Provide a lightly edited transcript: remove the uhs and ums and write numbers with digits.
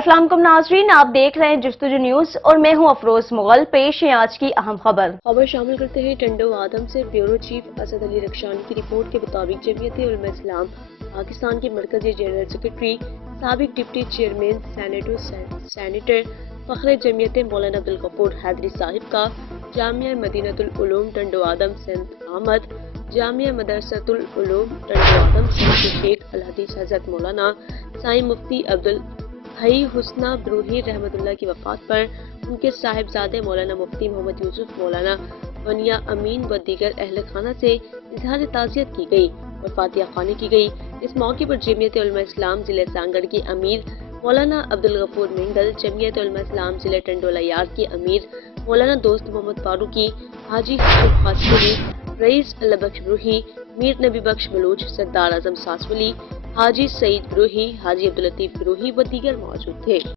अस्सलाम वालेकुम नाज़रीन, आप देख रहे हैं जस्तुजू न्यूज और मैं हूं अफरोज मुगल। पेश है आज की अहम खबर शामिल करते हैं। टंडो आदम से ब्यूरो चीफ असद अली रक्षानी की रिपोर्ट के मुताबिक जमीयत उलमा इस्लाम पाकिस्तान के मरकजी जनरल सेक्रेटरी, साबिक deputy chairman senator Fakhre Jamiat मौलाना अब्दुल गफूर हैदरी साहिब का जामिया मदीनतुल उलूम टंडो आदम सेंट अहमद, जामिया मदरसतुल उलूम टंडो आदम सेंट के शेख अल हदीस हजरत मौलाना साईं मुफ्ती अब्दुल हई हुस्ना ब्रूही रहमतुल्लाह की वफात पर उनके साहिबजादे मौलाना मुफ्ती मोहम्मद यूसुफ, मौलाना वनिया अमीन व दीगर अहल खाना से इजहार ताज़ियत की गई और फातिहा ख़्वानी की गई। इस मौके पर जमीयत उलमा इस्लाम जिले सांगड़ की अमीर मौलाना अब्दुल गफूर मिंगल, जमीयत उलमा इस्लाम जिले टंडोलायार की अमीर मौलाना दोस्त मोहम्मद फारूकी, हाजी हसन खासपुरी, रईस अल्लाह बख्श ब्रूही, मीर नबी बख्श बलूच, सरदार आजम सासवली, हाजी सईद ब्रूही, हाजी अब्दुल लतीफ ब्रूही व दीगर मौजूद थे।